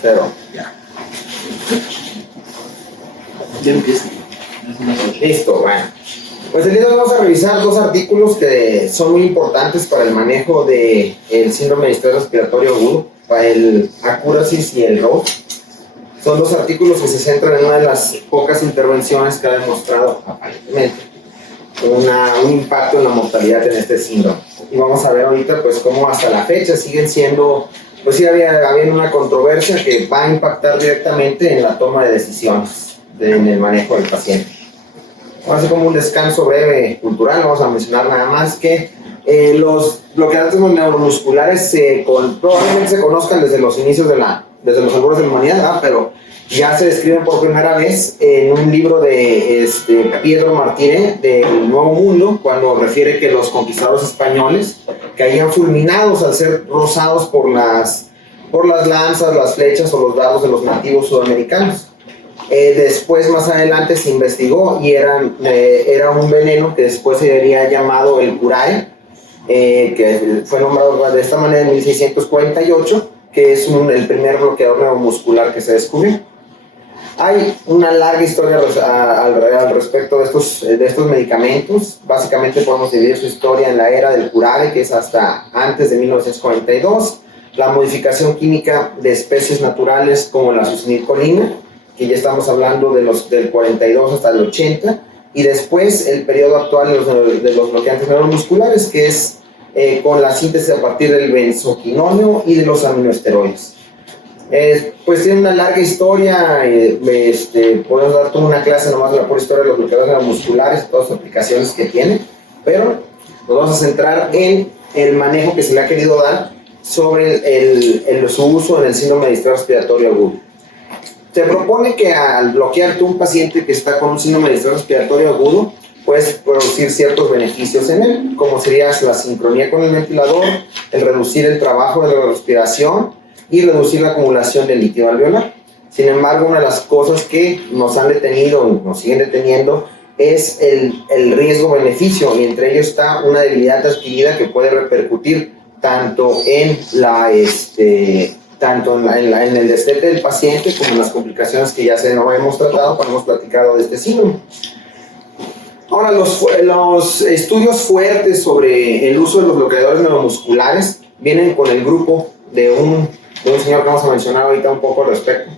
0. Ya. Listo, bueno. Pues el día de hoy vamos a revisar dos artículos que son muy importantes para el manejo del síndrome de estrés respiratorio agudo, para el Accurasis y el ROSE. Son dos artículos que se centran en una de las pocas intervenciones que ha demostrado, aparentemente, un impacto en la mortalidad en este síndrome. Y vamos a ver ahorita pues cómo hasta la fecha siguen siendo, pues sí había una controversia que va a impactar directamente en la toma de decisiones en el manejo del paciente. Vamos a hacer como un descanso breve cultural. Vamos a mencionar nada más que los bloqueantes neuromusculares probablemente se conozcan desde los inicios desde los albores de la humanidad, ¿verdad? Pero ya se describen por primera vez en un libro de Pietro Martire del Nuevo Mundo, cuando refiere que los conquistadores españoles caían fulminados al ser rozados por las lanzas, las flechas o los dardos de los nativos sudamericanos. Después, más adelante, se investigó y era un veneno que después sería llamado el curare, que fue nombrado de esta manera en 1648, que es el primer bloqueador neuromuscular que se descubrió. Hay una larga historia al respecto de estos medicamentos. Básicamente podemos dividir su historia en la era del curare, que es hasta antes de 1942, la modificación química de especies naturales como la succinilcolina, que ya estamos hablando del 42 hasta el 80, y después el periodo actual de los bloqueantes neuromusculares, que es con la síntesis a partir del benzoquinonio y de los aminoesteroides. Pues tiene una larga historia. Podemos dar toda una clase nomás de la pura historia de los bloqueadores neuromusculares, todas las aplicaciones que tienen, pero nos vamos a centrar en el manejo que se le ha querido dar sobre su uso en el síndrome de estrés respiratorio agudo. Se propone que al bloquear tú un paciente que está con un síndrome de estrés respiratorio agudo, puedes producir ciertos beneficios en él, como sería la sincronía con el ventilador, el reducir el trabajo de la respiración y reducir la acumulación de líquido alveolar. Sin embargo, una de las cosas que nos han detenido, nos siguen deteniendo, es el riesgo-beneficio, y entre ellos está una debilidad adquirida que puede repercutir tanto en el destete del paciente como en las complicaciones que ya hemos tratado cuando hemos platicado de este síndrome. Ahora, los estudios fuertes sobre el uso de los bloqueadores neuromusculares vienen con el grupo de un señor que vamos a mencionar ahorita un poco al respecto.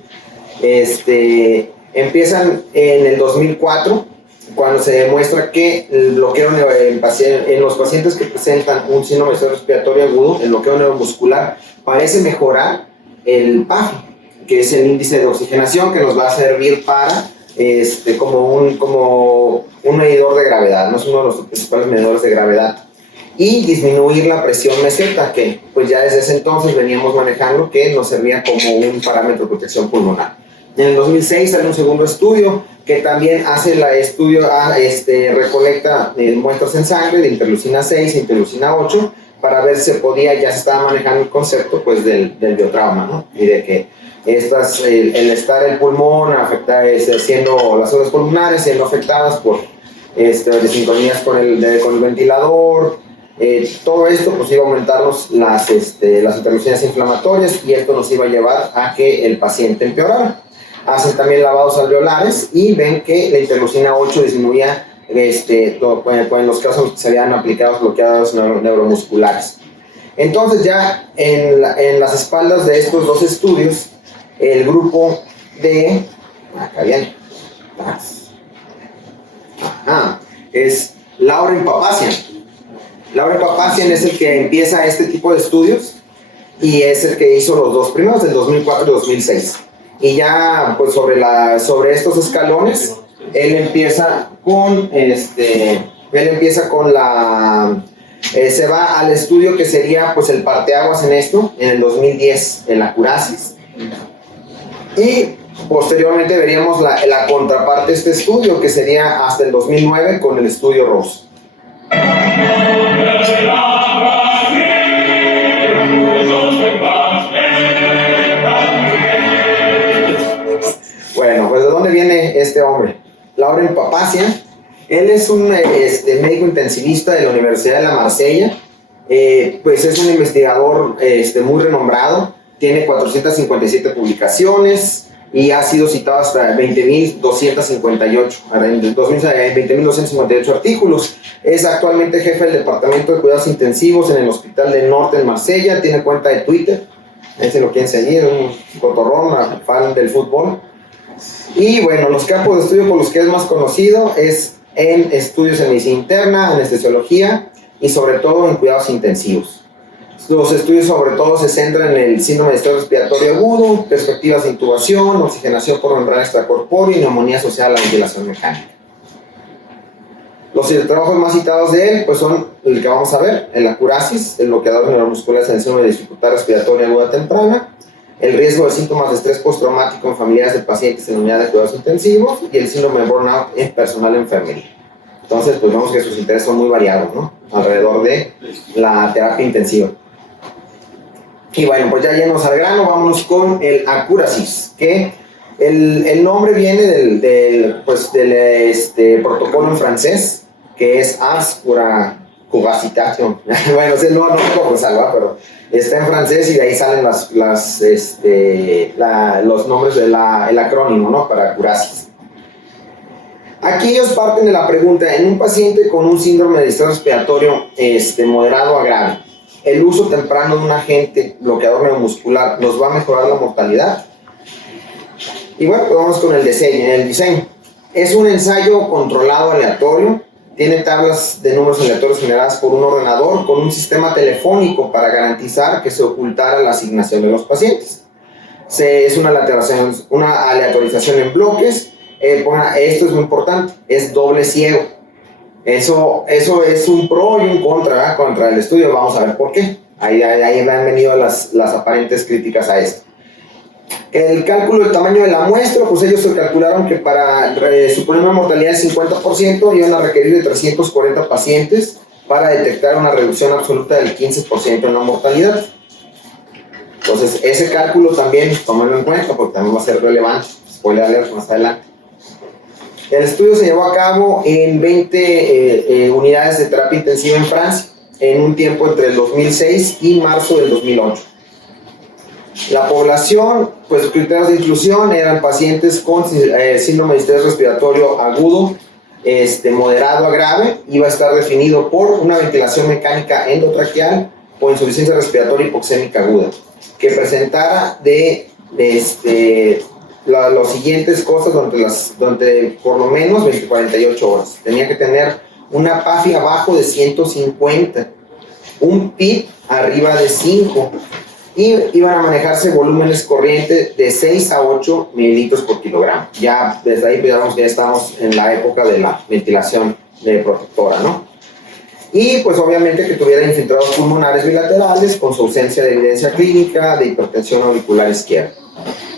Empiezan en el 2004, cuando se demuestra que el bloqueo en los pacientes que presentan un síndrome de estrés respiratorio agudo, el bloqueo neuromuscular parece mejorar el PAF, que es el índice de oxigenación, que nos va a servir para como un medidor de gravedad, no es uno de los principales medidores de gravedad, y disminuir la presión meseta, que pues ya desde ese entonces veníamos manejando, que nos servía como un parámetro de protección pulmonar. En el 2006 sale un segundo estudio que también hace recolecta muestras en sangre de interleucina 6 e interleucina 8 para ver si ya se estaba manejando el concepto pues del biotrauma, ¿no? Y de que el estar el pulmón siendo las células pulmonares siendo afectadas por desincronías con el ventilador, todo esto pues iba a aumentarnos las interleucinas inflamatorias, y esto nos iba a llevar a que el paciente empeorara. Hacen también lavados alveolares y ven que la interleucina 8 disminuía en los casos que se habían aplicado bloqueadores neuromusculares. Entonces ya en las espaldas de estos dos estudios, el grupo de es Lauren Papazian. Lauren Papazian es el que empieza este tipo de estudios y es el que hizo los dos primeros, del 2004 y 2006. Y ya pues sobre estos escalones él empieza con se va al estudio que sería pues el parteaguas en esto, en el 2010, el Accurasis, y posteriormente veríamos la contraparte de este estudio, que sería hasta el 2009 con el estudio ROSE. Bueno, pues ¿de dónde viene este hombre? Lauren Papazian. Él es un médico intensivista de la Universidad de la Marsella. Pues es un investigador muy renombrado. tiene 457 publicaciones y ha sido citado hasta 20.258 artículos. Es actualmente jefe del Departamento de Cuidados Intensivos en el Hospital del Norte en Marsella. Tiene cuenta de Twitter, ahí se lo quieren seguir, un cotorrón, fan del fútbol. Y bueno, los campos de estudio por los que es más conocido es en estudios en medicina interna, anestesiología y sobre todo en cuidados intensivos. Los estudios sobre todo se centran en el síndrome de estrés respiratorio agudo, perspectivas de intubación, oxigenación por membrana extracorpórea y neumonía asociada a la ventilación mecánica. Los trabajos más citados de él pues son el que vamos a ver, el acurasis, el bloqueador neuromuscular en el síndrome de dificultad respiratoria aguda temprana, el riesgo de síntomas de estrés postraumático en familiares de pacientes en unidad de cuidados intensivos y el síndrome de burnout en personal de enfermería. Entonces, pues vemos que sus intereses son muy variados, ¿no? Alrededor de la terapia intensiva. Y bueno, pues ya llenos al grano, vámonos con el acurasis, que el nombre viene del protocolo en francés, que es Ars pour Covacitation. Bueno, no lo puedo salvar, pero está en francés y de ahí salen los nombres del acrónimo, ¿no? Para acurasis. Aquí ellos parten de la pregunta, en un paciente con un síndrome de estrés respiratorio moderado a grave, ¿el uso temprano de un agente bloqueador neuromuscular nos va a mejorar la mortalidad? Y bueno, pues vamos con el diseño. Es un ensayo controlado aleatorio, tiene tablas de números aleatorios generadas por un ordenador con un sistema telefónico para garantizar que se ocultara la asignación de los pacientes. Es una aleatorización en bloques. Esto es muy importante, es doble ciego. Eso es un pro y un contra, contra el estudio. Vamos a ver por qué. Ahí han venido las aparentes críticas a esto. El cálculo del tamaño de la muestra, pues ellos se calcularon que para suponer una mortalidad del 50% iban a requerir de 340 pacientes para detectar una reducción absoluta del 15% en la mortalidad. Entonces, ese cálculo también tomarlo en cuenta porque también va a ser relevante. Spoiler alert más adelante. El estudio se llevó a cabo en 20 unidades de terapia intensiva en Francia, en un tiempo entre el 2006 y marzo del 2008. La población, pues los criterios de inclusión eran pacientes con síndrome de estrés respiratorio agudo, moderado a grave. Iba a estar definido por una ventilación mecánica endotraqueal o insuficiencia respiratoria hipoxémica aguda, que presentara los siguientes cosas durante por lo menos 48 horas. Tenía que tener una PAFI abajo de 150, un PIB arriba de 5 y iban a manejarse volúmenes corrientes de 6 a 8 mililitros por kilogramo. Ya desde ahí pues, ya estamos en la época de la ventilación protectora, ¿no? Y pues obviamente que tuviera infiltrados pulmonares bilaterales con su ausencia de evidencia clínica de hipertensión auricular izquierda.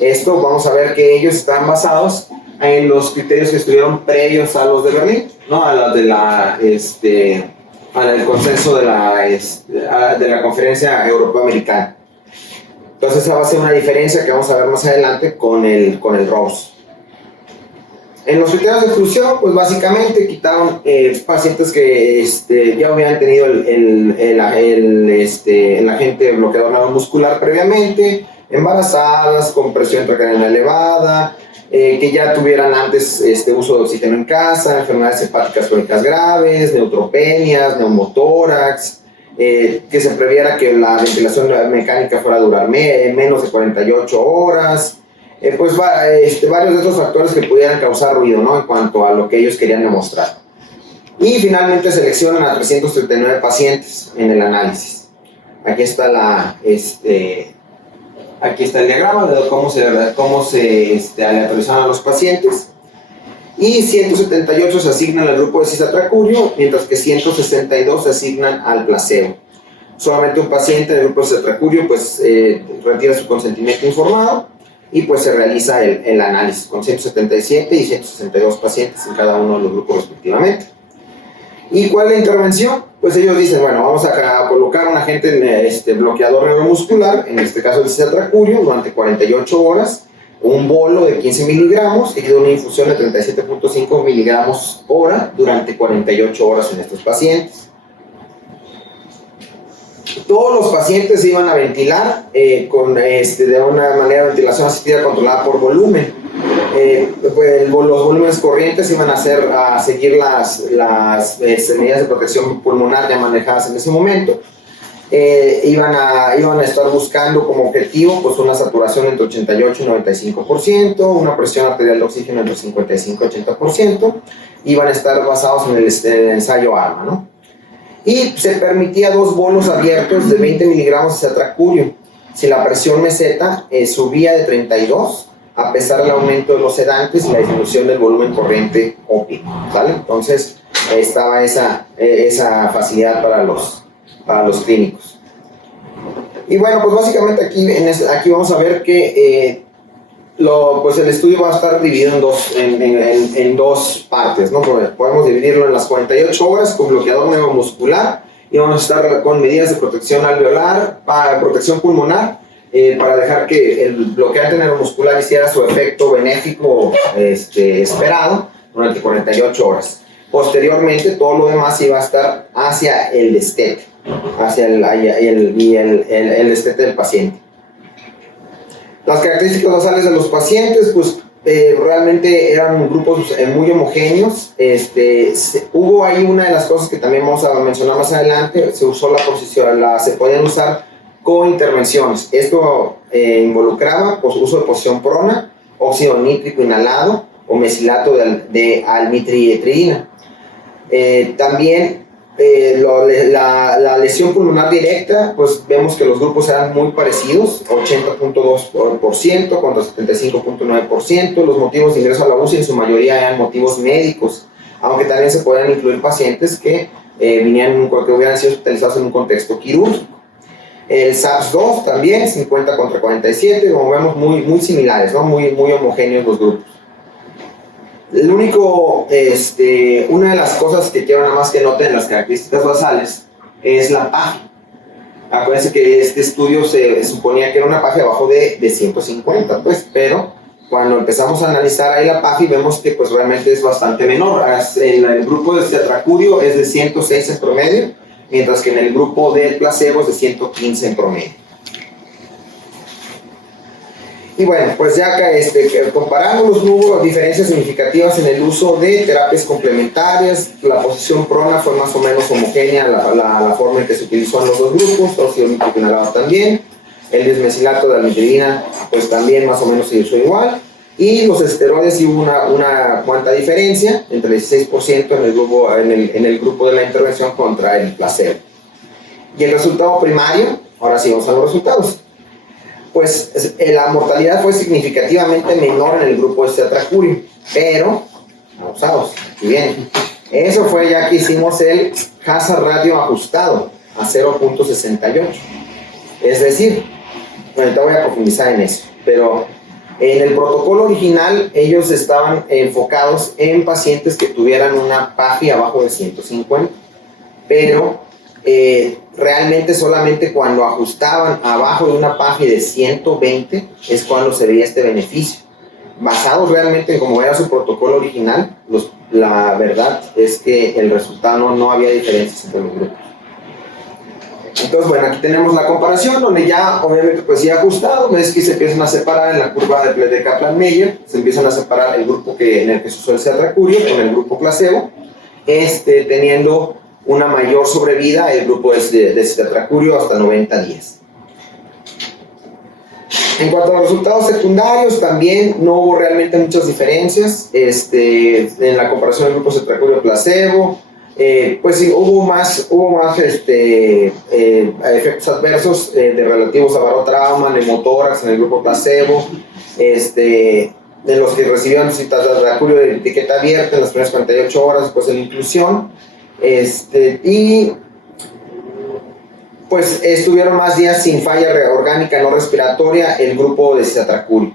Esto vamos a ver que ellos están basados en los criterios que estuvieron previos a los de Berlín, ¿no? Al consenso de la Conferencia Europeo-Americana. Entonces esa va a ser una diferencia que vamos a ver más adelante con el ROS. En los criterios de exclusión, pues básicamente quitaron pacientes que ya habían tenido el agente bloqueador neuromuscular previamente, embarazadas, con presión intracraniana elevada, que ya tuvieran antes uso de oxígeno en casa, enfermedades hepáticas crónicas graves, neutropenias, neumotórax, que se previera que la ventilación mecánica fuera a durar menos de 48 horas, pues varios de estos factores que pudieran causar ruido, ¿no? En cuanto a lo que ellos querían demostrar. Y finalmente seleccionan a 339 pacientes en el análisis. Aquí está aquí está el diagrama de cómo se aleatorizaron a los pacientes. Y 178 se asignan al grupo de cisatracurio, mientras que 162 se asignan al placebo. Solamente un paciente del grupo de cisatracurio pues, retira su consentimiento informado y pues se realiza el análisis con 177 y 162 pacientes en cada uno de los grupos respectivamente. ¿Y cuál es la intervención? Pues ellos dicen, bueno, vamos a colocar un agente bloqueador neuromuscular, en este caso el cisatracurio, durante 48 horas, un bolo de 15 miligramos y de una infusión de 37.5 miligramos hora durante 48 horas en estos pacientes. Todos los pacientes se iban a ventilar de una manera de ventilación asistida controlada por volumen. Pues, los volúmenes corrientes iban a seguir las medidas de protección pulmonar ya manejadas en ese momento. Iban a estar buscando como objetivo pues, una saturación entre 88 y 95%, una presión arterial de oxígeno entre 55 y 80%, iban a estar basados en el ensayo ARMA, ¿no? Y se permitía 2 bolos abiertos de 20 miligramos de citracurio si la presión meseta subía de 32 a pesar del aumento de los sedantes y la disminución del volumen corriente óptimo, ¿sale? Entonces estaba esa facilidad para los clínicos. Y bueno, pues básicamente aquí vamos a ver que pues el estudio va a estar dividido en dos partes, ¿no? Podemos dividirlo en las 48 horas con bloqueador neuromuscular y vamos a estar con medidas de protección alveolar, para protección pulmonar, para dejar que el bloqueante neuromuscular hiciera su efecto benéfico esperado durante 48 horas. Posteriormente, todo lo demás iba a estar hacia el destete, hacia el destete del paciente. Las características basales de los pacientes, pues realmente eran grupos muy homogéneos. Hubo ahí una de las cosas que también vamos a mencionar más adelante, se usó se podían usar cointervenciones. Esto involucraba pues, uso de posición prona, óxido nítrico inhalado o mesilato de almitriptilina. También la lesión pulmonar directa, pues vemos que los grupos eran muy parecidos, 80.2% contra 75.9%. Los motivos de ingreso a la UCI en su mayoría eran motivos médicos, aunque también se podían incluir pacientes que hubieran sido hospitalizados en un contexto quirúrgico. El SARS-2 también, 50 contra 47, como vemos muy similares, ¿no? muy homogéneos los grupos. El único, una de las cosas que quiero nada más que noten en las características basales es la PAFI. Acuérdense que este estudio se suponía que era una PAFI abajo de 150, pues, pero cuando empezamos a analizar ahí la PAFI vemos que pues realmente es bastante menor. En el grupo de citracurio es de 106 en promedio, mientras que en el grupo del placebo es de 115 en promedio. Y bueno, pues ya comparándolos, no hubo diferencias significativas en el uso de terapias complementarias. La posición prona fue más o menos homogénea, la forma en que se utilizó en los dos grupos, óxido nítrico inhalado también. El desmesilato de almitriptilina, pues también más o menos se usó igual. Y los esteroides sí hubo una cuanta diferencia, entre el 16% en el grupo de la intervención contra el placebo. Y el resultado primario, ahora sí vamos a los resultados. Pues la mortalidad fue significativamente menor en el grupo de citracurio, pero, abusados, aquí viene. Eso fue ya que hicimos el hazard ratio ajustado a 0.68. Es decir, ahorita voy a profundizar en eso, pero en el protocolo original ellos estaban enfocados en pacientes que tuvieran una PAFI abajo de 150, pero realmente solamente cuando ajustaban abajo de una PAFI de 120 es cuando se veía este beneficio. Basados realmente en cómo era su protocolo original, la verdad es que el resultado no había diferencias entre los grupos. Entonces, bueno, aquí tenemos la comparación, donde ya, obviamente, pues ya ajustado, ves que se empiezan a separar en la curva de Kaplan-Meier, se empiezan a separar el grupo en el que se usó el citracurio con el grupo placebo, teniendo una mayor sobrevida el grupo de citracurio hasta 90 días. En cuanto a los resultados secundarios, también no hubo realmente muchas diferencias en la comparación del grupo citracurio placebo. Pues sí, hubo más efectos adversos relativos a barotrauma, neumotórax en el grupo placebo, de los que recibieron citracurio de etiqueta abierta en las primeras 48 horas después de la inclusión, y pues estuvieron más días sin falla orgánica no respiratoria el grupo de citracurio.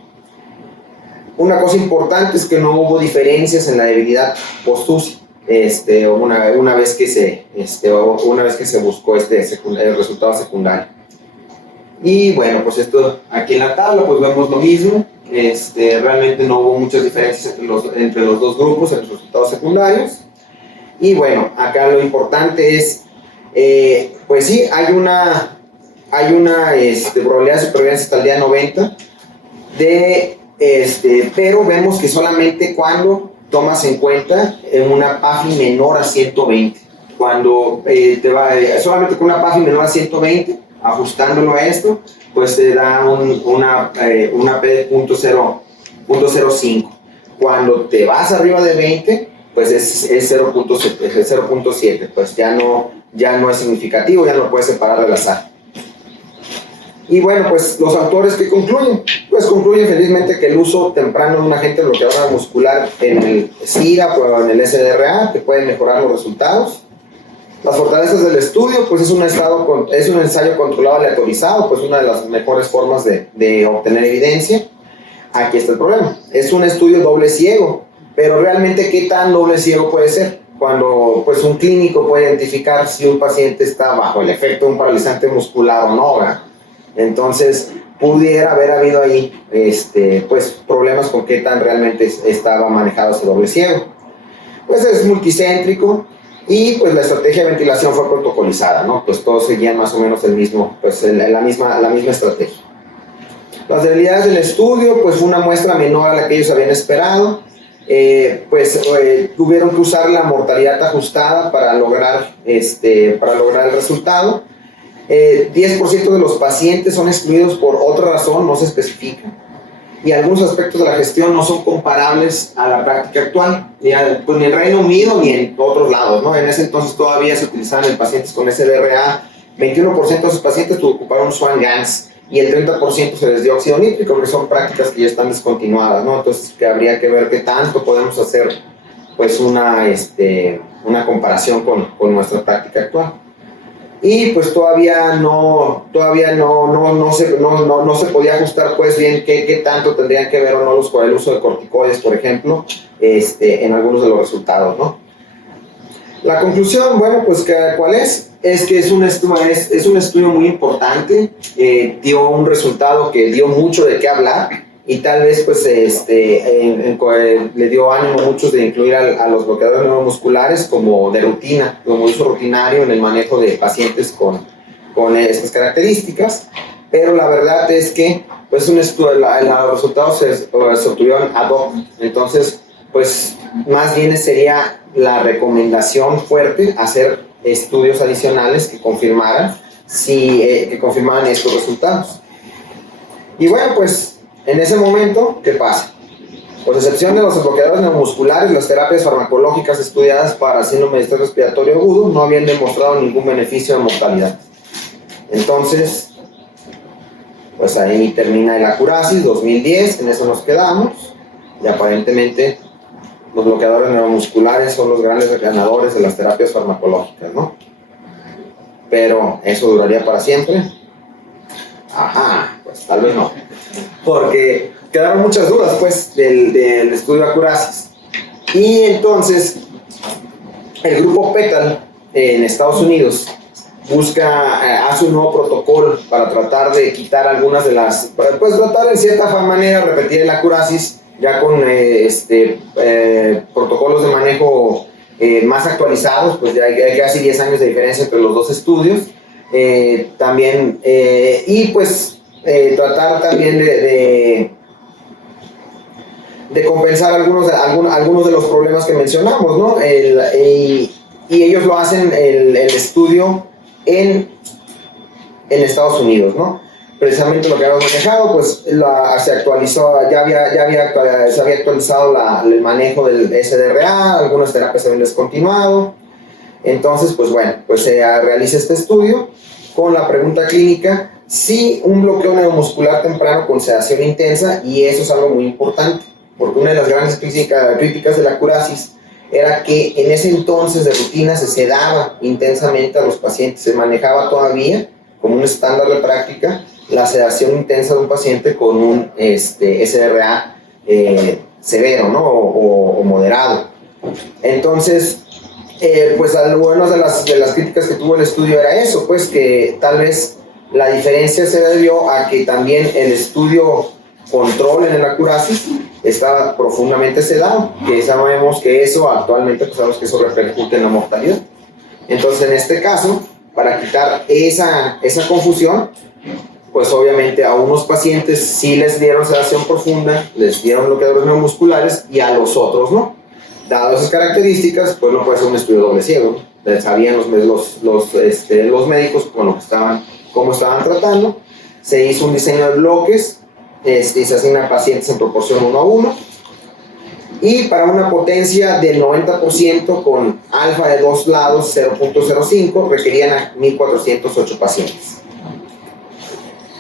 Una cosa importante es que no hubo diferencias en la debilidad post-UCI. Una vez que se buscó el resultado secundario. Y bueno, pues esto aquí en la tabla pues vemos lo mismo. Realmente no hubo muchas diferencias entre los dos grupos en los resultados secundarios. Y bueno, acá lo importante es pues sí, hay una hay una probabilidad de supervivencia hasta el día 90, pero vemos que solamente cuando tomas en cuenta una PAFI menor a 120. Cuando solamente con una PAFI menor a 120, ajustándolo a esto, pues te da una P de 0.05. Cuando te vas arriba de 20, pues es 0.7, pues ya no es significativo, ya no lo puedes separar del azar. Y bueno, pues los autores que concluyen, pues concluyen felizmente que el uso temprano de un agente bloqueador muscular en el SIRA o en el SDRA te puede mejorar los resultados. Las fortalezas del estudio, pues es un ensayo controlado aleatorizado, pues una de las mejores formas de obtener evidencia. Aquí está el problema, es un estudio doble ciego, pero realmente ¿qué tan doble ciego puede ser? Cuando pues un clínico puede identificar si un paciente está bajo el efecto de un paralizante muscular o no, ¿verdad? Entonces pudiera haber habido ahí pues problemas con qué tan realmente estaba manejado ese doble ciego. Pues es multicéntrico y pues la estrategia de ventilación fue protocolizada, ¿no? Pues todos seguían más o menos la misma estrategia. Las debilidades del estudio, pues fue una muestra menor a la que ellos habían esperado. Tuvieron que usar la mortalidad ajustada para lograr el resultado. 10% de los pacientes son excluidos por otra razón, no se especifica. Y algunos aspectos de la gestión no son comparables a la práctica actual, ni en el Reino Unido ni en otros lados, ¿no? En ese entonces todavía se utilizaban en pacientes con SDRA. 21% de sus pacientes ocuparon Swan-Ganz y el 30% se les dio óxido nítrico, que son prácticas que ya están descontinuadas, ¿no? Entonces que habría que ver qué tanto podemos hacer pues una comparación con nuestra práctica actual. Y pues todavía no se podía ajustar pues bien qué tanto tendrían que ver o no el uso de corticoides, por ejemplo, en algunos de los resultados, ¿no? La conclusión, bueno, pues ¿cuál es? Es que es un estudio muy importante, dio un resultado que dio mucho de qué hablar y tal vez pues le dio ánimo a muchos de incluir a los bloqueadores neuromusculares como de rutina, como uso rutinario en el manejo de pacientes con estas características, pero la verdad es que pues los resultados se obtuvieron ad hoc. Entonces pues más bien sería la recomendación fuerte hacer estudios adicionales que confirmaran estos resultados. Y bueno, pues en ese momento, ¿qué pasa? Por excepción de los bloqueadores neuromusculares, las terapias farmacológicas estudiadas para síndrome de estrés respiratorio agudo no habían demostrado ningún beneficio de mortalidad. Entonces, pues ahí termina el Acurasis 2010, en eso nos quedamos, y aparentemente los bloqueadores neuromusculares son los grandes ganadores de las terapias farmacológicas, ¿no? Pero ¿eso duraría para siempre? Ajá, pues tal vez no. Porque quedaron muchas dudas, pues, del estudio de Acurasis. Y entonces, el grupo PETAL en Estados Unidos hace un nuevo protocolo para tratar de quitar algunas de las... Pues tratar en cierta manera repetir el Acurasis ya con protocolos de manejo más actualizados, pues ya hay casi 10 años de diferencia entre los dos estudios. Y pues tratar también de compensar algunos de los problemas que mencionamos, ¿no? Y ellos lo hacen el estudio en Estados Unidos, ¿no? Precisamente lo que habíamos manejado, pues se actualizó, se había actualizado el manejo del SDRA, algunas terapias se habían descontinuado. Entonces, pues bueno, pues se realiza este estudio con la pregunta clínica si un bloqueo neuromuscular temprano con sedación intensa, y eso es algo muy importante, porque una de las grandes críticas de la Acurasis era que en ese entonces de rutina se sedaba intensamente a los pacientes, se manejaba todavía como un estándar de práctica la sedación intensa de un paciente con un SDRA severo, ¿no? o moderado. Entonces, pues algunas de las críticas que tuvo el estudio era eso, pues que tal vez la diferencia se debió a que también el estudio control en el Acurasis estaba profundamente sedado, que sabemos que eso actualmente, pues sabemos que eso repercute en la mortalidad. Entonces, en este caso, para quitar esa confusión, pues obviamente a unos pacientes sí les dieron sedación profunda, les dieron bloqueadores neuromusculares y a los otros no. Dado esas características, pues no puede ser un estudio doble ciego, ¿no? Sabían los médicos cómo estaban tratando. Se hizo un diseño de bloques y se asignan pacientes en proporción 1 a 1. Y para una potencia del 90% con alfa de 2 lados 0.05 requerían a 1408 pacientes.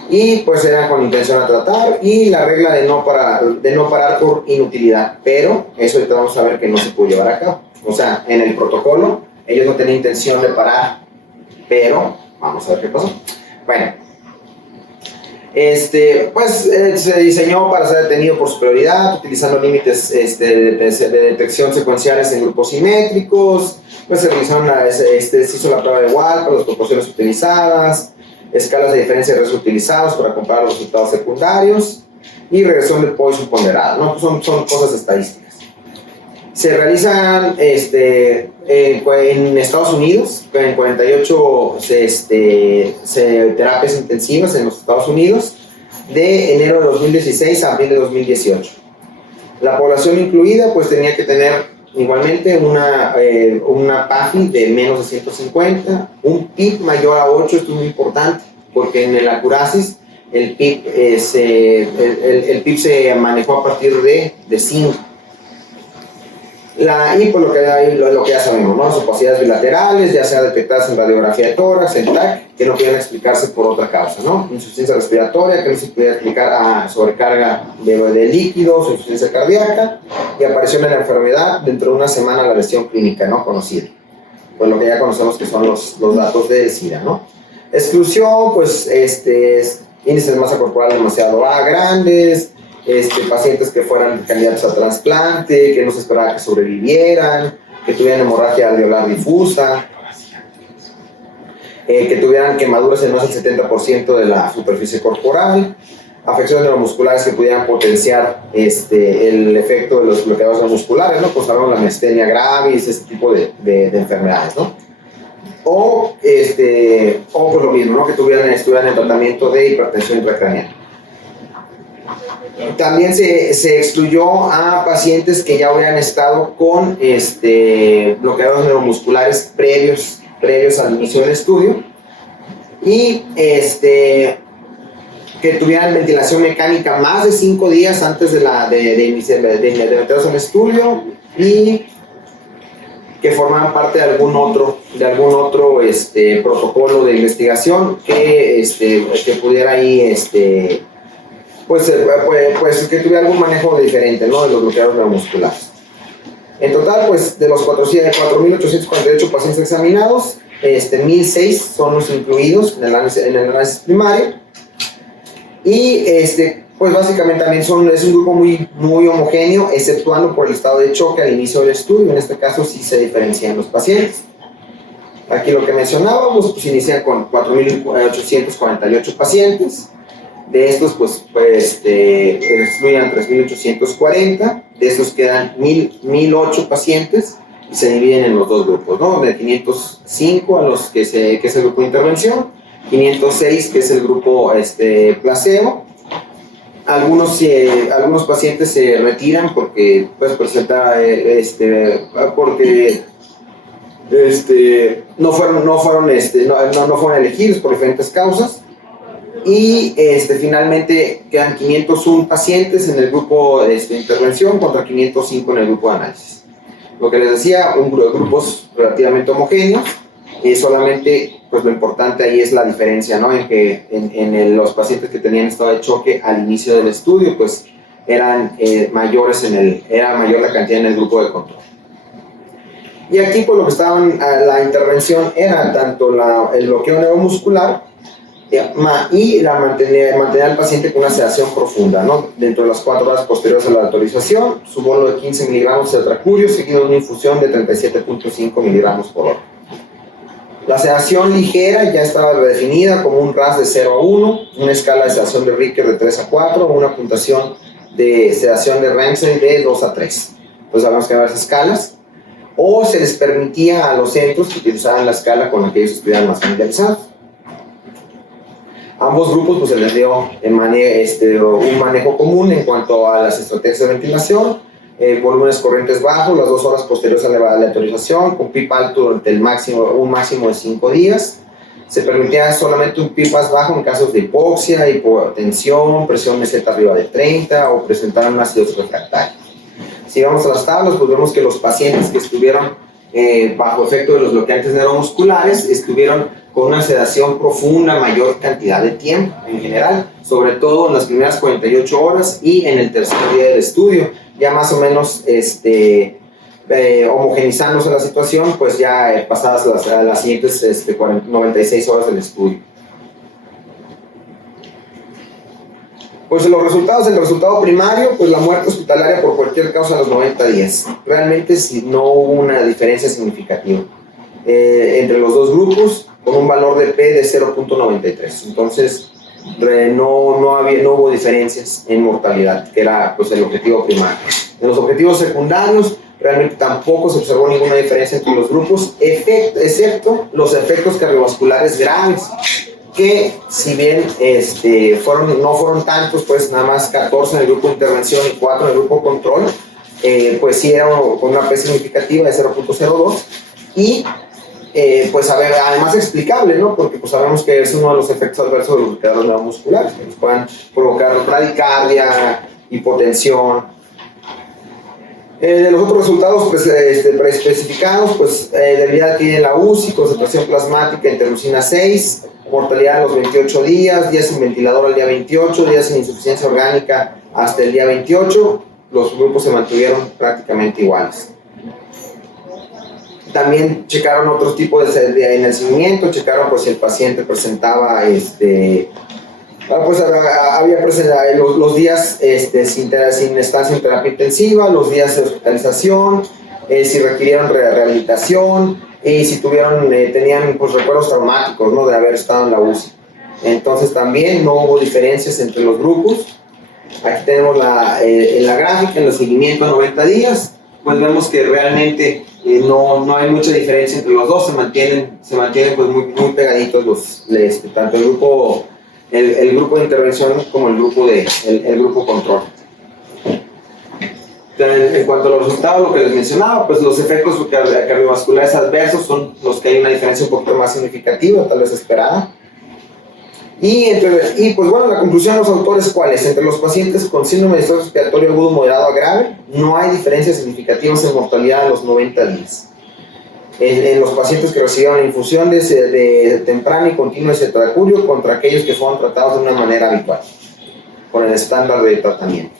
Y pues eran con intención a tratar y la regla de no parar por inutilidad, pero eso ahorita vamos a ver que no se pudo llevar a cabo. O sea, en el protocolo ellos no tenían intención de parar, pero vamos a ver qué pasó. Bueno, se diseñó para ser detenido por superioridad, utilizando límites de detección secuenciales en grupos simétricos. Pues se realizaron se hizo la prueba de Wald para las proporciones utilizadas, escalas de diferencia de riesgo utilizados para comparar los resultados secundarios y regresión del Poisson ponderado, ¿no? Son cosas estadísticas. Se realizan en Estados Unidos, en 48 terapias intensivas en los Estados Unidos, de enero de 2016 a abril de 2018. La población incluida pues tenía que tener igualmente una PAFI de menos de 150, un PIB mayor a 8, esto es muy importante, porque en el acurasis el PIB se manejó a partir de 5. Y por lo que ya sabemos, ¿no? Las opacidades bilaterales, ya sea detectadas en radiografía de tórax, en TAC, que no pudieran explicarse por otra causa, ¿no? Insuficiencia respiratoria, que no se pudiera explicar a sobrecarga de líquidos, insuficiencia cardíaca, y aparición de la enfermedad dentro de una semana la lesión clínica, ¿no? Conocida. Pues lo que ya conocemos que son los datos del SIDA, ¿no? Exclusión, pues, índices de masa corporal demasiado grandes, pacientes que fueran candidatos a trasplante, que no se esperaba que sobrevivieran, que tuvieran hemorragia alveolar difusa, que tuvieran quemaduras en más del 70% de la superficie corporal, afecciones neuromusculares que pudieran potenciar el efecto de los bloqueadores neuromusculares, ¿no? Pues hablamos de la miastenia gravis, este tipo de enfermedades, ¿no? O pues lo mismo, ¿no? Que estuvieran en tratamiento de hipertensión intracraneal. También se excluyó a pacientes que ya hubieran estado con bloqueadores neuromusculares previos al inicio del estudio y que tuvieran ventilación mecánica más de 5 días antes de meterse al estudio y que formaban parte de algún otro protocolo de investigación que pudiera ahí pues que tuviera algún manejo diferente, ¿no? De los bloqueadores neuromusculares. En total, pues de los 4.848 pacientes examinados, 1.006 son los incluidos en el análisis primario. Y pues básicamente también es un grupo muy, muy homogéneo, exceptuando por el estado de choque al inicio del estudio. En este caso sí se diferencian los pacientes. Aquí lo que mencionábamos, pues inician con 4.848 pacientes. De estos, pues excluyen 3.840, de estos quedan 1.008 pacientes y se dividen en los dos grupos, ¿no? De 505 a los que es el grupo de intervención, 506 que es el grupo placebo. Algunos pacientes se retiran porque pues presenta no fueron elegidos por diferentes causas. Y finalmente quedan 501 pacientes en el grupo de intervención contra 505 en el grupo de análisis. Lo que les decía, grupos relativamente homogéneos, y solamente pues lo importante ahí es la diferencia, ¿no? En que los pacientes que tenían estado de choque al inicio del estudio pues eran mayores era mayor la cantidad en el grupo de control. Y aquí pues lo que la intervención era tanto el bloqueo neuromuscular y mantener al paciente con una sedación profunda, ¿no? Dentro de las 4 horas posteriores a la autorización, su bolo de 15 miligramos de tetracurio seguido de una infusión de 37.5 miligramos por hora. La sedación ligera ya estaba redefinida como un RAS de 0 a 1, una escala de sedación de Richter de 3 a 4, una puntuación de sedación de Ramsay de 2 a 3. Pues sabemos que hay varias escalas. o se les permitía a los centros que utilizaran la escala con la que ellos estuvieran más familiarizados. Ambos grupos pues, se les dio un manejo común en cuanto a las estrategias de ventilación, volúmenes corrientes bajos, las 2 horas posteriores a la aleatorización, con PIP alto durante un máximo de 5 días. Se permitía solamente un PIP más bajo en casos de hipoxia, hipotensión, presión meseta arriba de 30 o presentaran una acidosis refractaria. Si vamos a las tablas, pues vemos que los pacientes que estuvieron bajo efecto de los bloqueantes neuromusculares estuvieron con una sedación profunda mayor cantidad de tiempo en general, sobre todo en las primeras 48 horas y en el tercer día del estudio, ya más o menos homogenizándose la situación, pues ya pasadas las siguientes 96 horas del estudio. Pues los resultados, el resultado primario, pues la muerte hospitalaria por cualquier causa a los 90 días. Realmente no hubo una diferencia significativa entre los dos grupos, con un valor de P de 0.93. Entonces, no hubo diferencias en mortalidad, que era pues, el objetivo primario. En los objetivos secundarios, realmente tampoco se observó ninguna diferencia entre los grupos, excepto los efectos cardiovasculares graves, que si bien no fueron tantos, pues nada más 14 en el grupo de intervención y 4 en el grupo control, pues sí era con una P significativa de 0.02 y pues además explicable, ¿no? Porque pues sabemos que es uno de los efectos adversos de los bloqueadores neuromusculares, que nos puedan provocar bradicardia, hipotensión. De los otros resultados pues, preespecificados, pues debilidad que en la UCI, concentración plasmática, interleucina 6, mortalidad a los 28 días, días sin ventilador al día 28, días sin insuficiencia orgánica hasta el día 28, los grupos se mantuvieron prácticamente iguales. También checaron otros tipos en el seguimiento, checaron pues si el paciente presentaba pues había los días sin estancia en terapia intensiva, los días de hospitalización, si requirieron rehabilitación y si tenían pues, recuerdos traumáticos, ¿no? De haber estado en la UCI. Entonces también no hubo diferencias entre los grupos. Aquí tenemos en la gráfica, en el seguimiento a 90 días, pues vemos que realmente no hay mucha diferencia entre los dos, se mantienen pues muy pegaditos tanto el grupo de intervención como el grupo control. En cuanto a los resultados, lo que les mencionaba, pues los efectos cardiovasculares adversos son los que hay una diferencia un poquito más significativa, tal vez esperada. Y pues bueno, la conclusión de los autores, ¿cuál es? Entre los pacientes con síndrome de estrés respiratorio agudo moderado a grave, no hay diferencias significativas en mortalidad a los 90 días. En los pacientes que recibieron infusión de temprana y continua de cetoacurio contra aquellos que fueron tratados de una manera habitual, con el estándar de tratamiento.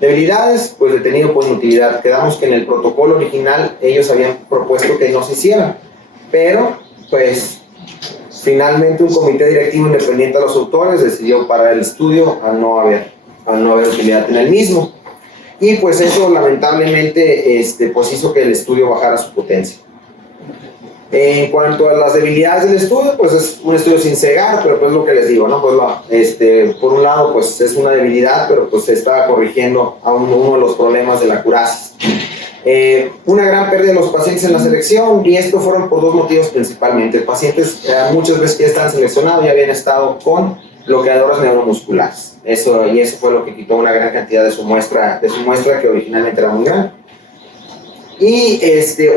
Debilidades, pues detenido por inutilidad. Quedamos que en el protocolo original ellos habían propuesto que no se hiciera, pero pues finalmente un comité directivo independiente de los autores decidió parar el estudio al no haber utilidad en el mismo. Y pues eso lamentablemente pues hizo que el estudio bajara su potencia. En cuanto a las debilidades del estudio, pues es un estudio sin cegar, pero pues lo que les digo, ¿no? Pues por un lado, pues es una debilidad, pero pues se está corrigiendo a uno de los problemas de la curasis. Una gran pérdida de los pacientes en la selección, y esto fueron por dos motivos principalmente. Pacientes muchas veces que están seleccionados ya habían estado con bloqueadores neuromusculares. Eso fue lo que quitó una gran cantidad de su muestra que originalmente era muy grande. Y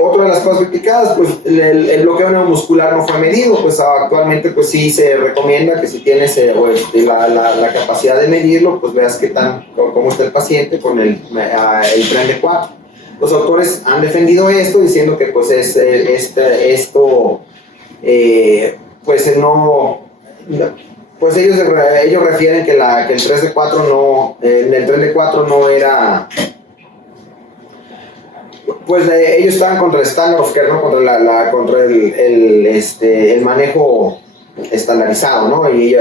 otra de las cosas criticadas, pues el bloqueo neuromuscular no fue medido, pues actualmente pues sí se recomienda que si tienes la capacidad de medirlo, pues veas cómo está el paciente con el tren de 4. Los autores han defendido esto diciendo que pues pues ellos refieren que el 3 de 4 no, en el tren de 4 no era, pues ellos estaban contra el standard of care, ¿no? contra el manejo estandarizado, ¿no? Y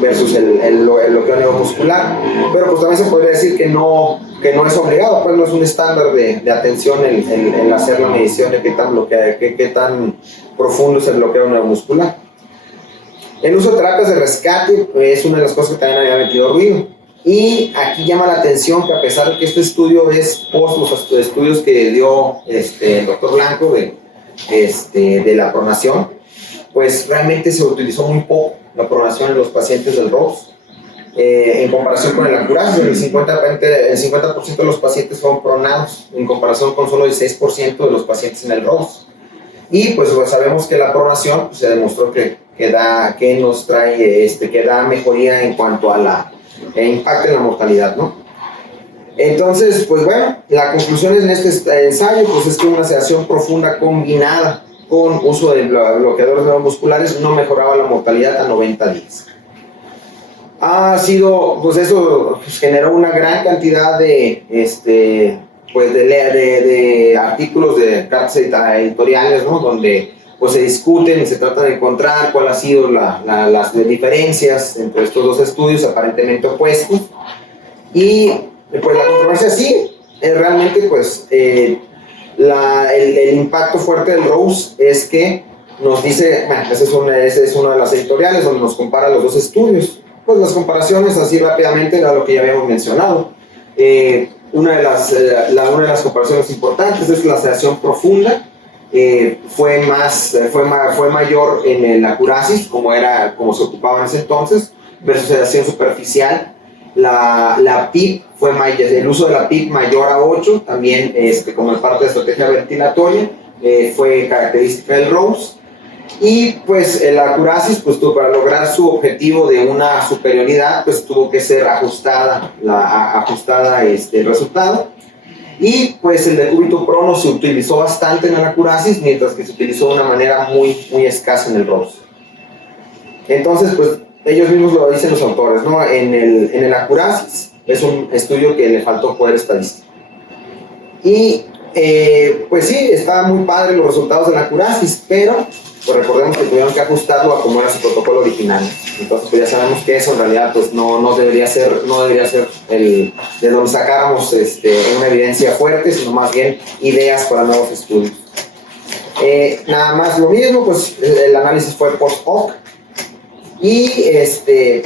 versus el bloqueo neuromuscular, pero pues también se podría decir que no es obligado, pues no es un estándar de atención el hacer la medición de qué tan profundo es el bloqueo neuromuscular. El uso de terapias de rescate es una de las cosas que también había metido ruido. Y aquí llama la atención que a pesar de que este estudio es post los estudios que dio el doctor Blanco de la pronación, pues realmente se utilizó muy poco la pronación en los pacientes del ROS. En comparación con el acurasis, el 50% de los pacientes fueron pronados, en comparación con solo el 6% de los pacientes en el ROS. Y pues sabemos que la pronación pues, se demostró que nos trae, que da mejoría en cuanto a la impacto en la mortalidad, ¿no? Entonces, pues bueno, la conclusión en este ensayo pues es que una sedación profunda combinada con uso de bloqueadores neuromusculares no mejoraba la mortalidad a 90 días. Ha sido, pues eso generó una gran cantidad de artículos de cartas editoriales, ¿no? Donde pues se discuten y se trata de encontrar cuál ha sido las diferencias entre estos dos estudios aparentemente opuestos. Y pues la controversia sí, realmente pues el impacto fuerte del Rose es que nos dice, bueno, esa es una de las editoriales donde nos compara los dos estudios. Pues las comparaciones así rápidamente era lo que ya habíamos mencionado. Una de las comparaciones importantes es la sedación profunda. Fue mayor en el acurasis, como se ocupaba en ese entonces, versus sedación superficial. La PIP fue mayor, el uso de la PIP mayor a 8, también como parte de estrategia ventilatoria, fue característica del Rose. Y pues el acurasis, pues para lograr su objetivo de una superioridad, pues tuvo que ser ajustada el resultado. Y pues el decúbito prono se utilizó bastante en el acurasis, mientras que se utilizó de una manera muy, muy escasa en el Rose. Entonces, pues ellos mismos lo dicen los autores, ¿no? En el acurasis es un estudio que le faltó poder estadístico. Y pues sí, está muy padre los resultados del acurasis, pero pues recordemos que tuvieron que ajustarlo a como era su protocolo original. Entonces pues ya sabemos que eso en realidad pues no debería ser de donde sacáramos una evidencia fuerte, sino más bien ideas para nuevos estudios. Nada más lo mismo, pues el análisis fue post-hoc. Y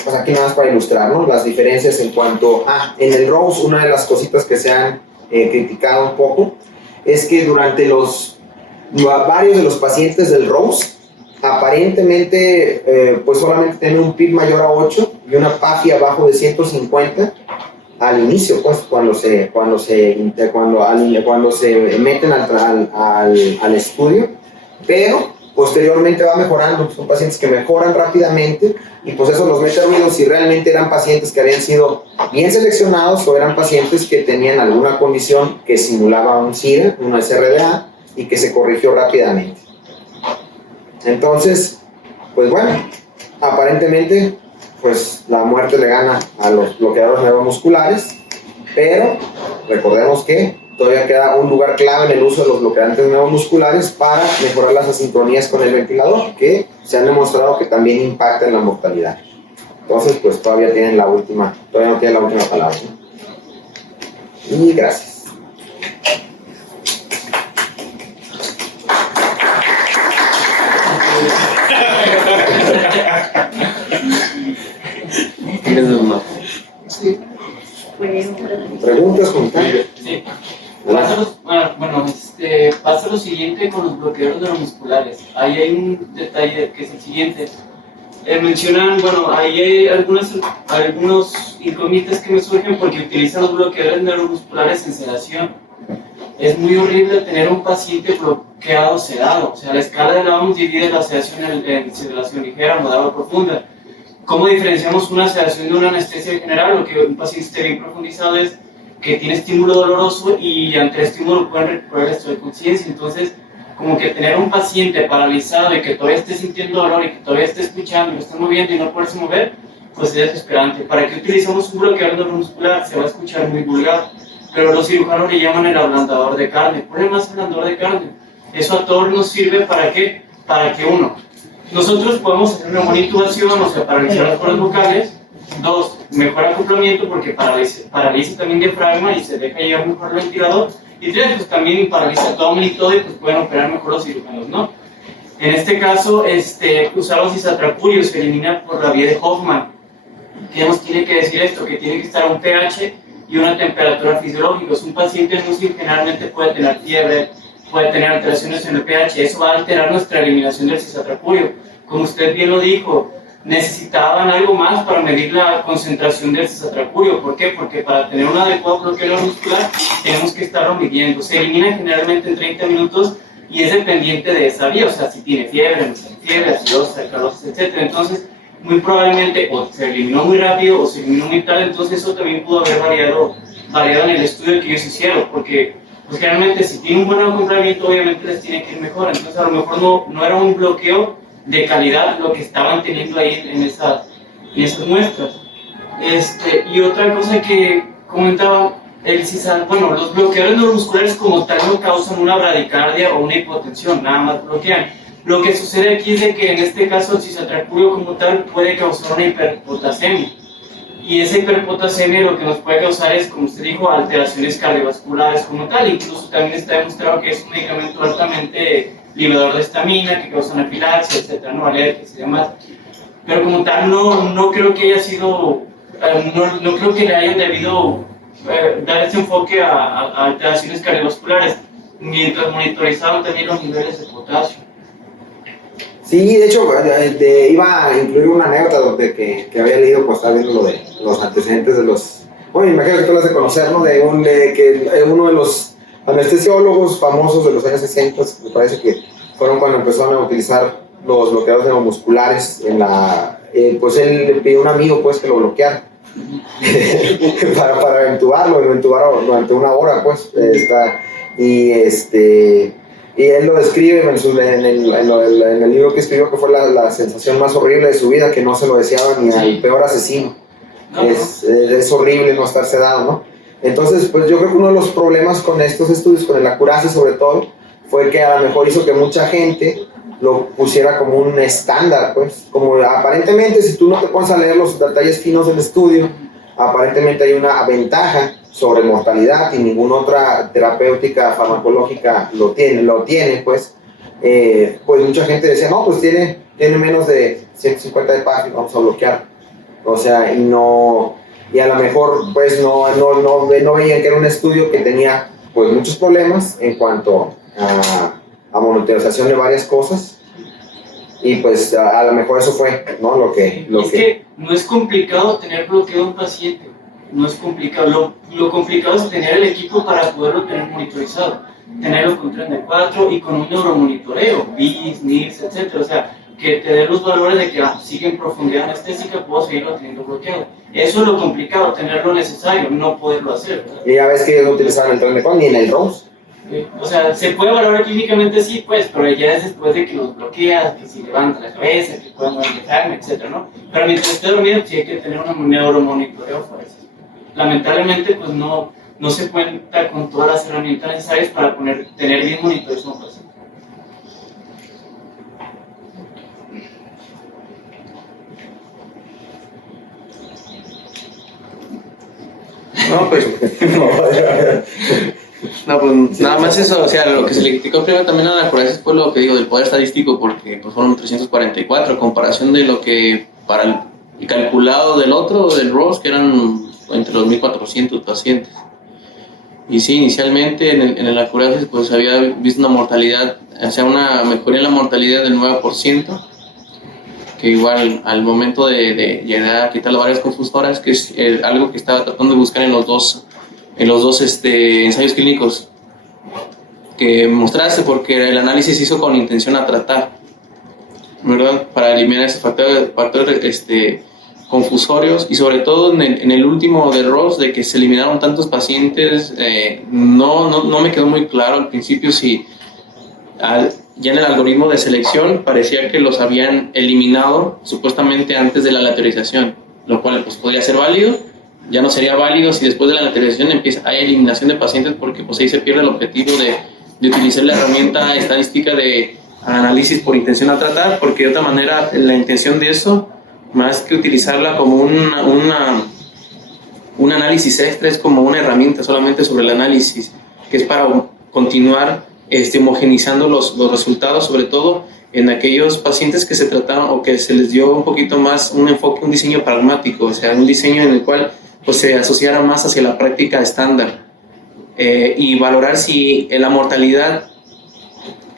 pues aquí nada más para ilustrar, ¿no? Las diferencias en cuanto a en el Rose, una de las cositas que se han criticado un poco es que durante varios de los pacientes del Rose aparentemente pues solamente tienen un PIB mayor a 8 y una PAFI abajo de 150 al inicio, pues cuando se meten al estudio, pero posteriormente va mejorando. Son pacientes que mejoran rápidamente y pues eso los mete ruido si realmente eran pacientes que habían sido bien seleccionados o eran pacientes que tenían alguna condición que simulaba un SIDA, una SRDA, y que se corrigió rápidamente. Entonces, pues bueno, aparentemente pues la muerte le gana a los bloqueadores neuromusculares, pero recordemos que todavía queda un lugar clave en el uso de los bloqueantes neuromusculares para mejorar las asincronías con el ventilador, que se han demostrado que también impactan la mortalidad. Entonces, pues todavía no tienen la última palabra, ¿no? Y gracias. Sí. ¿Preguntas, comentarios? Sí. Pasa lo siguiente con los bloqueadores neuromusculares. Ahí hay un detalle que es el siguiente. Mencionan, ahí hay algunos incógnitas que me surgen porque utilizan los bloqueadores neuromusculares en sedación. Es muy horrible tener un paciente bloqueado sedado. O sea, la escala de Lavamos divide la sedación en sedación ligera, moderada o profunda. ¿Cómo diferenciamos una sedación de una anestesia general? Lo que un paciente esté bien profundizado es que tiene estímulo doloroso y ante el estímulo pueden recuperar el estado de conciencia. Entonces, como que tener un paciente paralizado y que todavía esté sintiendo dolor y que todavía esté escuchando, lo esté moviendo y no poderse mover, pues es desesperante. ¿Para qué utilizamos un bloqueador neuromuscular? Se va a escuchar muy vulgar, pero los cirujanos le llaman el ablandador de carne. ¿Cuál es más ablandador de carne? Eso a todos nos sirve ¿para qué? Para que nosotros podemos hacer una buena intubación, o sea, paralizar las cuerdas vocales. 2, mejor acoplamiento porque paraliza también diafragma y se deja llevar mejor el ventilador. Y 3, pues también paraliza abdomen y todo y pues pueden operar mejor los cirujanos, ¿no? En este caso, usamos isatrapurios, se elimina por la vía de Hoffman. ¿Qué nos tiene que decir esto? Que tiene que estar a un pH y una temperatura fisiológicos. Un paciente lúcido generalmente puede tener fiebre, puede tener alteraciones en el pH, eso va a alterar nuestra eliminación del cisatracurio. Como usted bien lo dijo, necesitaban algo más para medir la concentración del cisatracurio. ¿Por qué? Porque para tener un adecuado bloqueo muscular tenemos que estarlo midiendo. Se elimina generalmente en 30 minutos y es dependiente de esa vía, o sea, si tiene fiebre, no tiene fiebre, acidosa, alcalosis, etc. Entonces, muy probablemente o se eliminó muy rápido o se eliminó muy tarde, entonces eso también pudo haber variado en el estudio que ellos hicieron, porque pues generalmente si tiene un buen acompañamiento obviamente les tiene que ir mejor, entonces a lo mejor no era un bloqueo de calidad lo que estaban teniendo ahí en esas muestras. Y otra cosa que comentaba, los bloqueadores neuromusculares como tal no causan una bradicardia o una hipotensión, nada más bloquean. Lo que sucede aquí es de que en este caso el cisatracurio como tal puede causar una hiperpotasemia. Y esa hiperpotasemia lo que nos puede causar es, como usted dijo, alteraciones cardiovasculares como tal. Incluso también está demostrado que es un medicamento altamente liberador de estamina, que causa anafilaxia, etcétera, no alergias y demás. Pero como tal no creo que haya sido, no creo que le hayan debido dar ese enfoque a alteraciones cardiovasculares, mientras monitorizaban también los niveles de potasio. Sí, de hecho, iba a incluir una anécdota de que había leído, pues estaba viendo lo de los antecedentes de los... Bueno, imagino que tú lo has de conocer, ¿no? De que uno de los anestesiólogos famosos de los años 60, me parece que fueron cuando empezaron a utilizar los bloqueadores neuromusculares pues él le pidió a un amigo, pues, que lo bloqueara. para entubarlo, lo entubaron durante una hora, pues, y él lo describe en el libro que escribió, que fue la sensación más horrible de su vida, que no se lo deseaba ni al peor asesino. Es horrible no estar sedado, ¿no? Entonces, pues yo creo que uno de los problemas con estos estudios, con el Acurasis sobre todo, fue que a lo mejor hizo que mucha gente lo pusiera como un estándar, pues, como aparentemente si tú no te pones a leer los detalles finos del estudio, aparentemente hay una ventaja sobre mortalidad y ninguna otra terapéutica farmacológica lo tiene, pues mucha gente decía, no, pues tiene menos de 150 de PAF, vamos a bloquear, o sea, y a lo mejor pues no veían que era un estudio que tenía pues muchos problemas en cuanto a monitorización de varias cosas, y pues a lo mejor eso fue, ¿no? Lo que no es complicado tener bloqueo de un paciente, no es complicado, lo complicado es tener el equipo para poderlo tener monitorizado, tenerlo con 34 y con un neuromonitoreo, BIS, NIRS, etc. O sea, que te dé los valores de que sigue en profundidad anestésica, puedo seguirlo teniendo bloqueado. Eso es lo complicado, tener lo necesario, no poderlo hacer, ¿verdad? Y ya ves que ellos no utilizaban el Trenecon ni en el ROS. O sea, se puede valorar clínicamente sí, pues, pero ya es después de que los bloqueas, que si levanta la cabeza, que puede mover el diafragma, etc., ¿no? Pero mientras esté dormido, sí hay que tener un neuromonitoreo por eso. Lamentablemente, pues no se cuenta con todas las herramientas necesarias para tener bien monitorizado un paciente. No, pues nada más eso, o sea, lo que se le criticó primero también a la Acurasis fue lo que digo del poder estadístico, porque pues fueron 344, a comparación de lo que para el calculado del otro, del ROS, que eran entre los 1.400 pacientes. Y sí, inicialmente en el Acurasis pues había visto una mortalidad, o sea, una mejoría en la mortalidad del 9%, que igual al momento de llegar a quitar las barreras confusoras, que es algo que estaba tratando de buscar en los dos ensayos clínicos que mostraste, porque el análisis se hizo con intención a tratar, ¿verdad? Para eliminar ese factor confusorios, y sobre todo en el último de ROS, de que se eliminaron tantos pacientes, no me quedó muy claro al principio si ya en el algoritmo de selección parecía que los habían eliminado supuestamente antes de la lateralización, lo cual pues podría ser válido. Ya no sería válido si después de la lateralización hay eliminación de pacientes, porque pues ahí se pierde el objetivo de utilizar la herramienta estadística de análisis por intención a tratar, porque de otra manera la intención de eso, más que utilizarla como un análisis extra, es como una herramienta solamente sobre el análisis, que es para continuar homogenizando los resultados, sobre todo en aquellos pacientes que se trataron o que se les dio un poquito más un enfoque, un diseño pragmático, o sea, un diseño en el cual pues, se asociara más hacia la práctica estándar y valorar si la mortalidad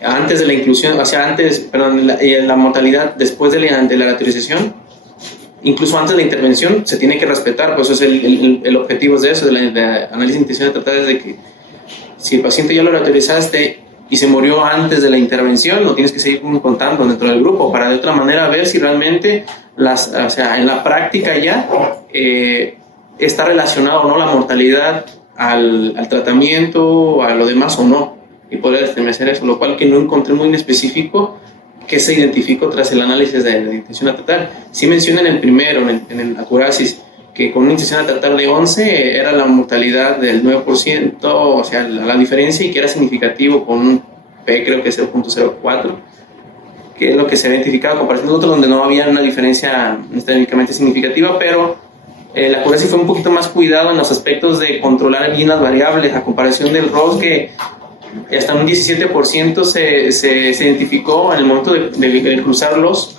antes de la inclusión, o sea, la mortalidad después de la lateralización, incluso antes de la intervención, se tiene que respetar, pues eso es el objetivo de eso, de análisis de intención de tratar, es de que si el paciente ya lo lateralizaste y se murió antes de la intervención, lo tienes que seguir contando dentro del grupo para de otra manera ver si realmente, o sea, en la práctica ya está relacionado o no la mortalidad al tratamiento o a lo demás o no, y poder establecer eso, lo cual que no encontré muy en específico que se identificó tras el análisis de la intención a tratar. Sí menciona en el primero, en el acurasis, que con una intención a tratar de 11 era la mortalidad del 9%, o sea, la diferencia, y que era significativo con un P, creo que 0.04, que es lo que se ha identificado, comparación de otros donde no había una diferencia estadísticamente significativa, pero la acurasis fue un poquito más cuidado en los aspectos de controlar bien las variables, a comparación del ROS, que hasta un 17% se identificó en el momento de cruzar los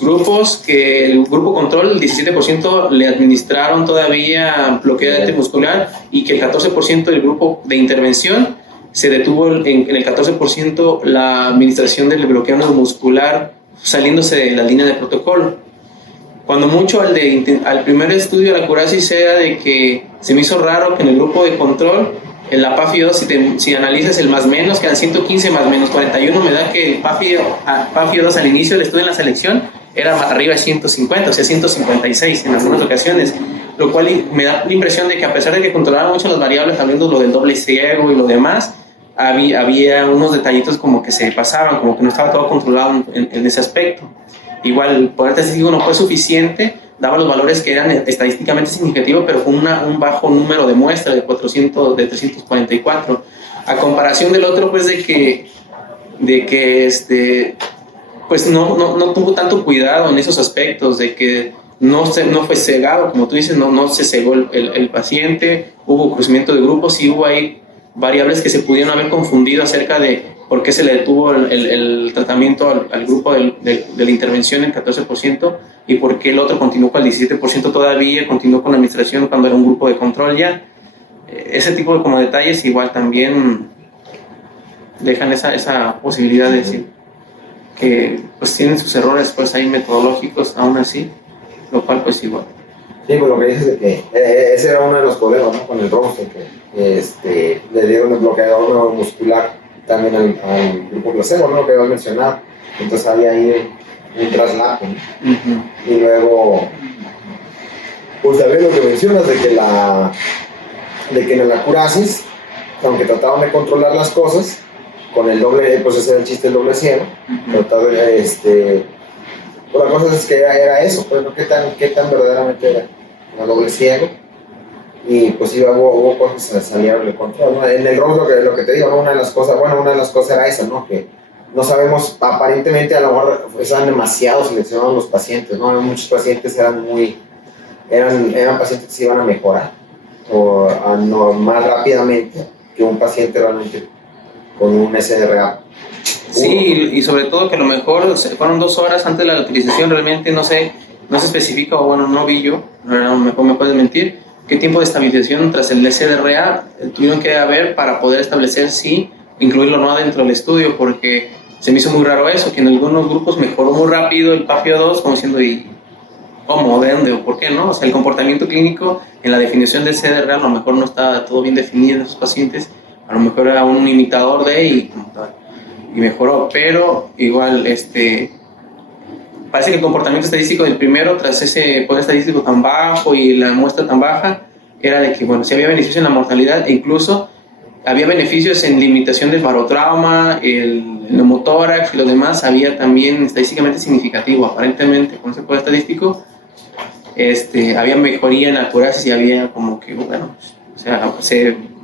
grupos, que el grupo control, el 17% le administraron todavía bloqueo muscular, y que el 14% del grupo de intervención se detuvo en el 14% la administración del bloqueo neuromuscular saliéndose de la línea de protocolo. Cuando mucho al primer estudio de la acurasis era de que se me hizo raro que en el grupo de control, en la PAFI-2, si analizas el más menos, que eran 115 más menos 41, me da que el PAFI-2 al inicio del estudio en la selección era arriba de 150, o sea 156 en algunas ocasiones, lo cual me da la impresión de que a pesar de que controlaba mucho las variables, hablando lo del doble ciego y lo demás, había unos detallitos como que se pasaban, como que no estaba todo controlado en ese aspecto. Igual el poder estadístico no fue suficiente, daba los valores que eran estadísticamente significativos, pero con un bajo número de muestras de 344, a comparación del otro, pues de que pues no tuvo tanto cuidado en esos aspectos, de que no fue cegado, como tú dices, no se cegó el paciente, hubo cruzamiento de grupos y hubo ahí variables que se pudieron haber confundido acerca de por qué se le detuvo el tratamiento al grupo de la intervención en 14%, y por qué el otro continuó con el 17% todavía, continuó con la administración cuando era un grupo de control ya. Ese tipo de como detalles igual también dejan esa posibilidad de decir que pues tienen sus errores pues ahí metodológicos aún así, lo cual pues igual. Sí, pues lo que dices es que ese era uno de los problemas, ¿no? Con el ROS, que le dieron el bloqueador neuromuscular también al grupo placebo, ¿no? Que habías mencionado. Entonces había ahí un traslapo, ¿no? Y luego, pues también lo que mencionas de que en el acurasis, aunque trataban de controlar las cosas, con el doble, pues ese era el chiste del doble ciego, trataban de, pues la cosa es que era eso, pues no qué tan verdaderamente era doble ciego, y pues sí hubo cosas que salieron del control, ¿no? En el ROS lo que te digo, ¿no? Una de las cosas era esa, ¿no? Que no sabemos, aparentemente a lo mejor estaban demasiado seleccionados los pacientes, ¿no? Muchos pacientes eran pacientes que se iban a mejorar más rápidamente que un paciente realmente con un SDRA. Sí, y sobre todo que a lo mejor fueron 2 horas antes de la utilización, realmente no se especifica, o bueno, no vi yo, a lo mejor me puedes mentir, qué tiempo de estabilización tras el SDRA tuvieron que haber para poder establecer si incluirlo o no dentro del estudio, porque se me hizo muy raro eso, que en algunos grupos mejoró muy rápido el PAFIO2, como diciendo, ¿y cómo, de dónde o por qué no? O sea, el comportamiento clínico en la definición del SDRA a lo mejor no estaba todo bien definido en esos pacientes, a lo mejor era un imitador de y mejoró, pero igual parece que el comportamiento estadístico del primero, tras ese poder estadístico tan bajo y la muestra tan baja, era de que, bueno, sí había beneficios en la mortalidad, e incluso había beneficios en limitación del barotrauma, el neumotórax y lo demás, había también estadísticamente significativo, aparentemente, con ese poder estadístico, había mejoría en la acurasis y había como que, bueno, o sea,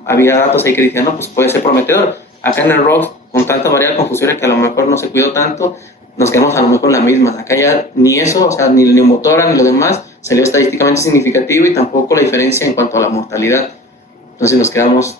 había datos ahí que decían, no, pues puede ser prometedor. Acá en el ROS, con tanta variedad confusión que a lo mejor no se cuidó tanto, nos quedamos a lo mejor en la misma. Acá ya ni eso, o sea, ni el neumotórax ni lo demás salió estadísticamente significativo, y tampoco la diferencia en cuanto a la mortalidad. Entonces nos quedamos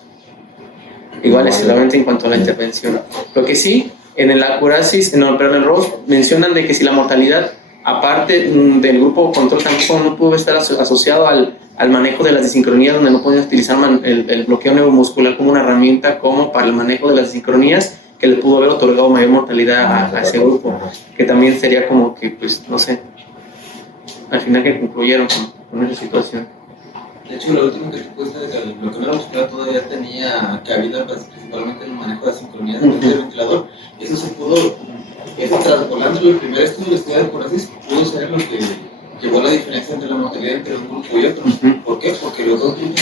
iguales solamente en cuanto a la intervención. Lo que sí, En el Acurasis, no, pero en el ROS mencionan de que si la mortalidad, aparte del grupo control, tampoco no pudo estar asociado al manejo de las desincronías, donde no podían utilizar el bloqueo neuromuscular como una herramienta como para el manejo de las desincronías, que le pudo haber otorgado mayor mortalidad a ese grupo, que también sería como que, pues, no sé, al final que concluyeron con esa situación. De hecho, lo último que te puse es que el bloqueo neuromuscular todavía tenía cabida principalmente en el manejo de la sincronía del ventilador. Eso se pudo, eso trasvolando el primer estudio, el estudio de Acurasis, pudo ser lo que llevó a la diferencia entre la mortalidad entre un grupo y otro. ¿Por qué? Porque los dos grupos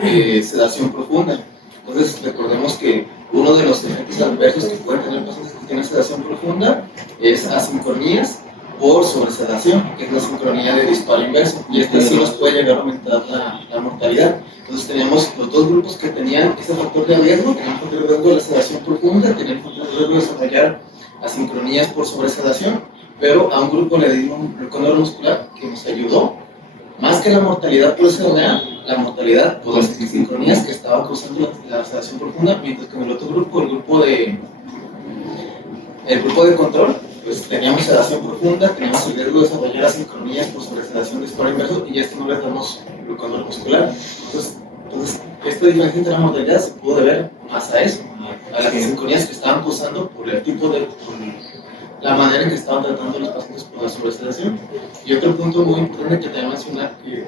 tenían sedación profunda. Entonces, recordemos que uno de los efectos adversos que pueden tener pacientes que tienen sedación profunda es asincronías por sobresedación, que es la sincronía de disparo inverso, y esta sí nos puede llegar a aumentar la mortalidad. Entonces teníamos los dos grupos que tenían ese factor de riesgo, tenían factor de riesgo de la sedación profunda, tenían factor de riesgo de desarrollar asincronías por sobresedación, pero a un grupo le dimos un bloqueo neuromuscular que nos ayudó, más que la mortalidad por SDMA, la mortalidad por las sincronías que estaban causando la sedación profunda, mientras que en el otro grupo, el grupo de control, pues teníamos sedación profunda, teníamos el riesgo de desarrollar asincronías por sobresedación de disparo inverso, y esto no le damos bloqueo neuromuscular. Entonces, esta diferencia entre la mortalidad se pudo deber más a eso, a las asincronías que estaban causando por el tipo de, por la manera en que estaban tratando a los pacientes por la sobresedación. Y otro punto muy importante que te voy a mencionar, que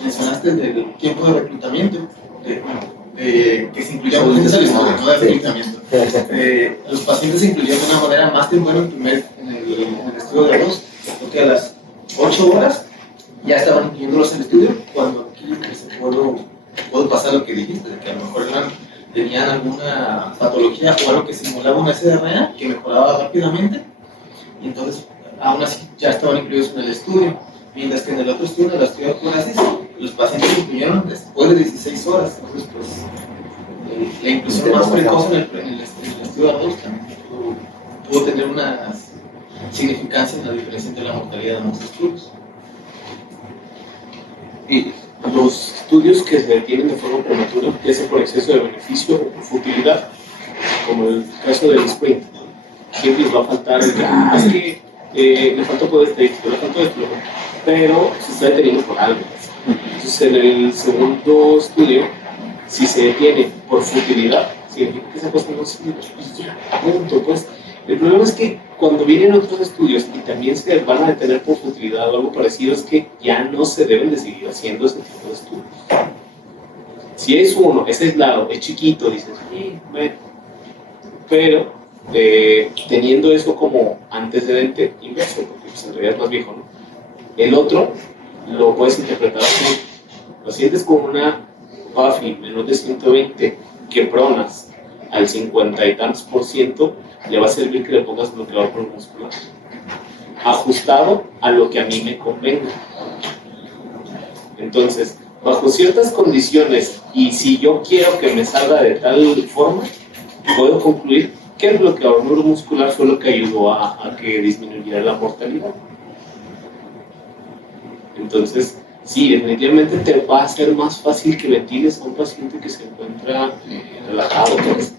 mencionaste del tiempo de reclutamiento, que se incluía pacientes al estudio, no de reclutamiento. Los pacientes se incluyeron de una manera más temprana en el estudio de los, porque a las 8 horas ya estaban incluyéndolos en el estudio, cuando aquí puedo pasar lo que dijiste, de que a lo mejor tenían alguna patología o algo que simulaba una SDRA que mejoraba rápidamente, y entonces aún así ya estaban incluidos en el estudio, mientras que en el otro estudio, en el estudio de Acurasis, los pacientes se incluyeron después de 16 horas. Entonces, pues, la inclusión más precoz en el estudio de adultos también pudo tener una significancia en la diferencia entre la mortalidad de ambos estudios. Y los estudios que se detienen de forma prematura, ya sea por exceso de beneficio o por futilidad, como el caso del sprint, siempre les va a faltar es que le faltó poder estadístico, le faltó esto, pero se está deteniendo por algo. Entonces, en el segundo estudio, si se detiene por futilidad, significa que esa cosa no sirve, pues ya, punto, pues. El problema es que cuando vienen otros estudios y también se van a detener por futilidad o algo parecido, es que ya no se deben de seguir haciendo ese tipo de estudios. Si es uno, es aislado, es chiquito, dices, sí, bueno, pero teniendo eso como antecedente inverso, porque pues, en realidad es más viejo, ¿no? El otro lo puedes interpretar así: pacientes con una PAFI menor de 120 que pronas al 50 y tantos %, le va a servir que le pongas bloqueador muscular ajustado a lo que a mí me convenga. Entonces, bajo ciertas condiciones, y si yo quiero que me salga de tal forma, puedo concluir que el bloqueador neuromuscular fue lo que ayudó a que disminuyera la mortalidad. Entonces, sí, definitivamente te va a ser más fácil que ventiles a un paciente que se encuentra relajado, pues,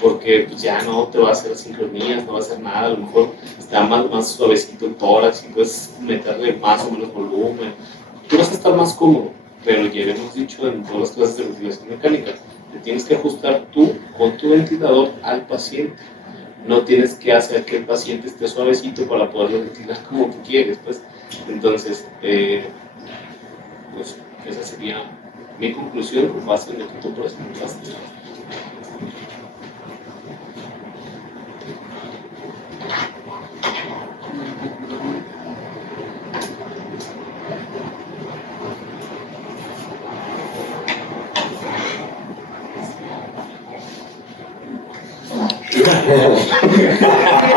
porque pues, ya no te va a hacer sincronías, no va a hacer nada, a lo mejor está más suavecito el tórax y puedes meterle más o menos volumen. Tú vas a estar más cómodo, pero ya hemos dicho en todas las clases de ventilación mecánica, te tienes que ajustar tú con tu ventilador al paciente. No tienes que hacer que el paciente esté suavecito para poderlo ventilar como tú quieres, pues. Entonces, pues esa sería mi conclusión con base en lo que tú presentaste.